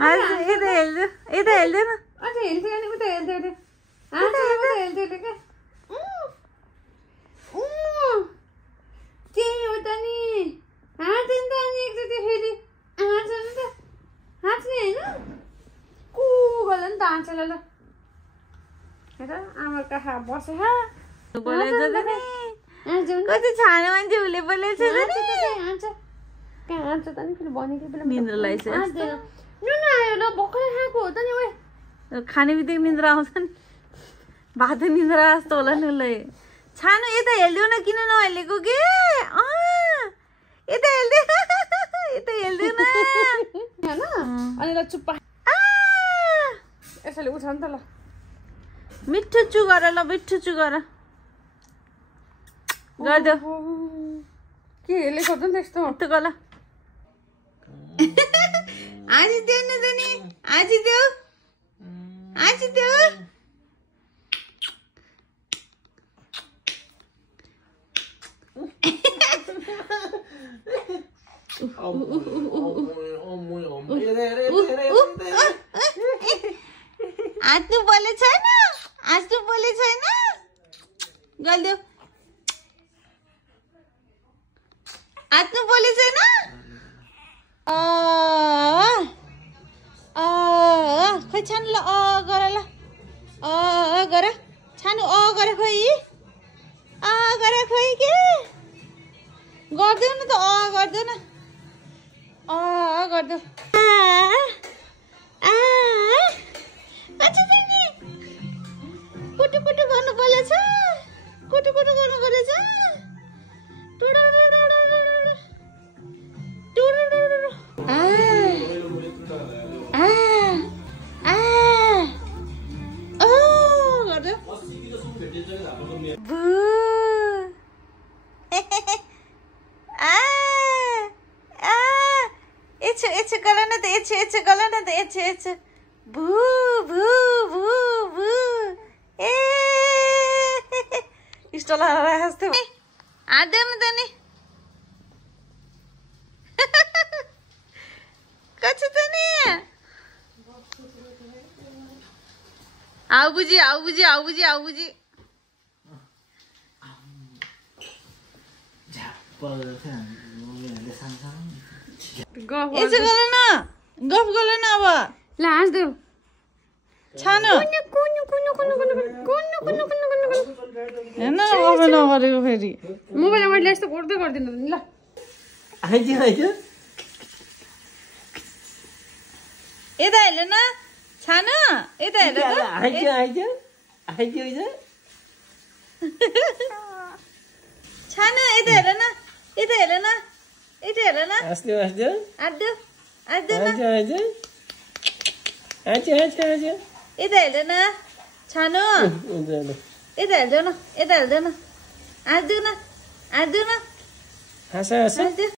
यता हेर्दै यता हेर्दैन अझ हेल्थ्यो नि उता हेल्थ्यो अरे हेल्थ्यो अरे क्या के हो त नि हाँस्यो नि त अनि एकचोटि फेरि हाँस्यो नि त हाँस्ने होइन कु गयो नि त हाँसेर ल हेर आमा कहाँ बसे कति छानो मान्छे उसले बोलेछ कहाँ हाँस्छ त नि फेरि भनेको बेला निन्द्रा लगाइसक्यो हाँस्दैन नुन आयो ल भर्खरै खाएको हो त नि ओए खाने बित्तिकै निन्द्रा आउँछ नि भात निन्द्रा जस्तो होला नि उसलाई छानो यता हेल्दिउ न किन नहेलेको के यता हेल्दिउ यता हेल्दिउ न अनि ल चुप्पा यसैले उठ नि त ल मिठो चु गर ल मिठो चु गर गर्देऊ के हेर्ले गर्छ नि त्यस्तो यस्तो गर आज देऊ न त नि आज देऊ हाँस्नु बोले छैन गर्देऊ हाँस्नु बोले छैन खै छानु ल गर ल गर छानु गर खोइ गर खोइ के गर्देऊ न त गर्देऊ न गर्देऊ कुटु कुटु गर्नु बोलेछ कुटु कुटु गर्नु बोलेछ भू भू भू भू ए इस्टोला राख्थे आदेऊ न त नि कछु त नि आऊ बुझी यसो गर न गफ गर न अब ल हाँस्देऊ छानो हेर्न गफ नगरेको फेरि मोबाइल मैले यस्तो गर्दै गर्दिनँ नि ल यता हेर्न न छानो यता हेर्न छानो यता हेर्न न यता हेर्न न यता हेर्दैन छानो यता हेर्दैन हाँस्देऊ न